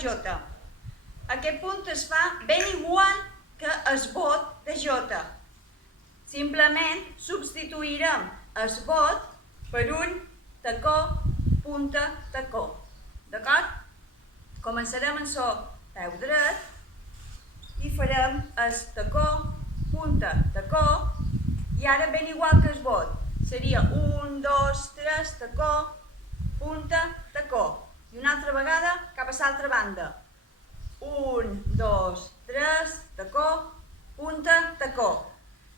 J. Aquest punt es fa ben igual que el vot de J. Simplement substituirem el vot per un tacó, punta, tacó. D'acord? Començarem amb el peu dret i farem el tacó, punta, tacó, i ara ben igual que el vot. Seria 1, 2, 3, tacó, punta, tacó. I una altra vegada cap a l'altra banda. 1, 2, 3, tacó, punta, tacó.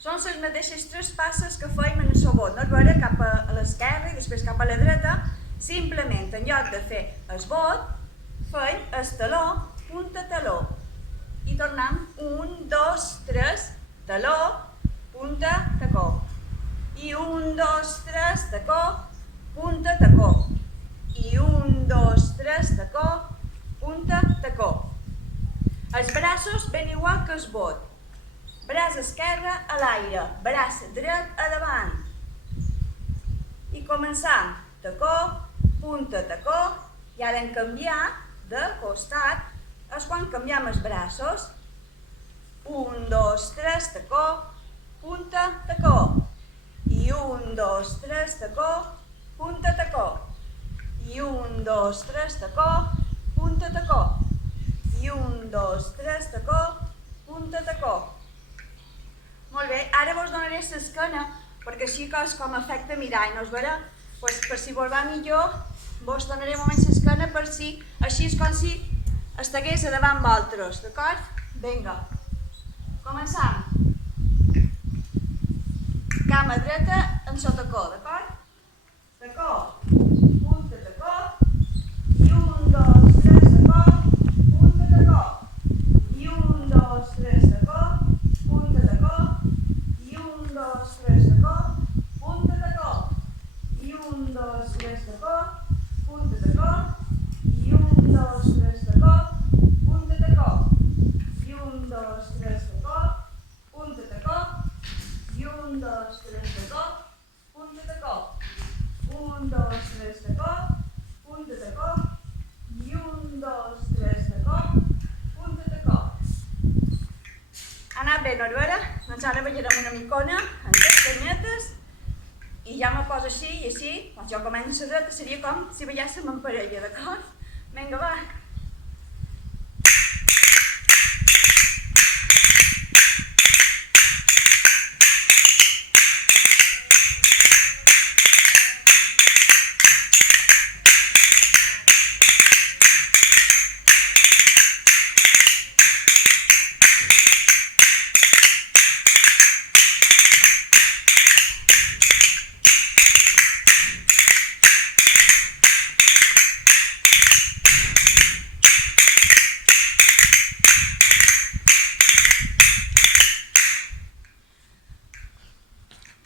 Són les mateixes tres passes que fèiem en el vot. No és vera, cap a l'esquerra i després cap a la dreta. Simplement, en lloc de fer el vot, fèiem el taló, punta, taló. I tornem 1, 2, 3, taló, punta, tacó. I 1, 2, 3, tacó, punta, tacó. I 1, 2, 3, tacó, punta, tacó. Els braços ben igual que el vot. Braç esquerre a l'aire, braç dret a davant. I començam tacó, punta, tacó, i ara en canviar de costat és quan canviem els braços. 1, 2, 3, tacó, punta, tacó. I 1, 2, 3, tacó, punta, tacó. I 1, 2, 3, tacó, punta, tacó. I 1, 2, 3, tacó, punta, tacó. Molt bé, ara vos donaré l'esquena perquè així és com a efecte mirall, no us veurà? Per si vos va millor, vos donaré un moment l'esquena per si, així és com si estigués a davant vosaltres, d'acord? Vinga, començam. Cama dreta en el tacó, d'acord? Tacó, punta, tacó, i 1, 2, 3, tacó, punta, tacó. I 1, 2, 3, tacó, punta, tacó. I 1, 2, 3, tacó, punta, tacó. I 1, 2, 3, tacó, punta, tacó. I 1, 2, 3, tacó, punta, tacó. I 1, 2, 3, tacó, punta, tacó. I 1, 2, 3, tacó, punta, tacó. 1, 2, 3, tacó, punta, tacó. I 1, 2, 3, tacó, punta, tacó. Ha anat bé, no és vera? Doncs ara ballarem una micona amb les canyetes i ja me poso així i així. Quan jo començo a dreta seria com si ballàssim en parella, d'acord? Vinga, va.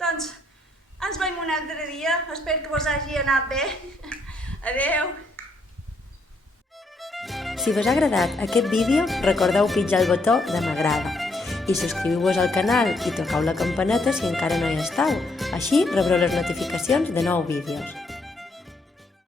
Doncs ens veiem un altre dia, espero que vos hagi anat bé. Adeu! Si vos ha agradat aquest vídeo, recordeu pitjar el botó de m'agrada i subscriviu-vos al canal i tocau la campaneta si encara no hi esteu. Així rebreu les notificacions de nous vídeos.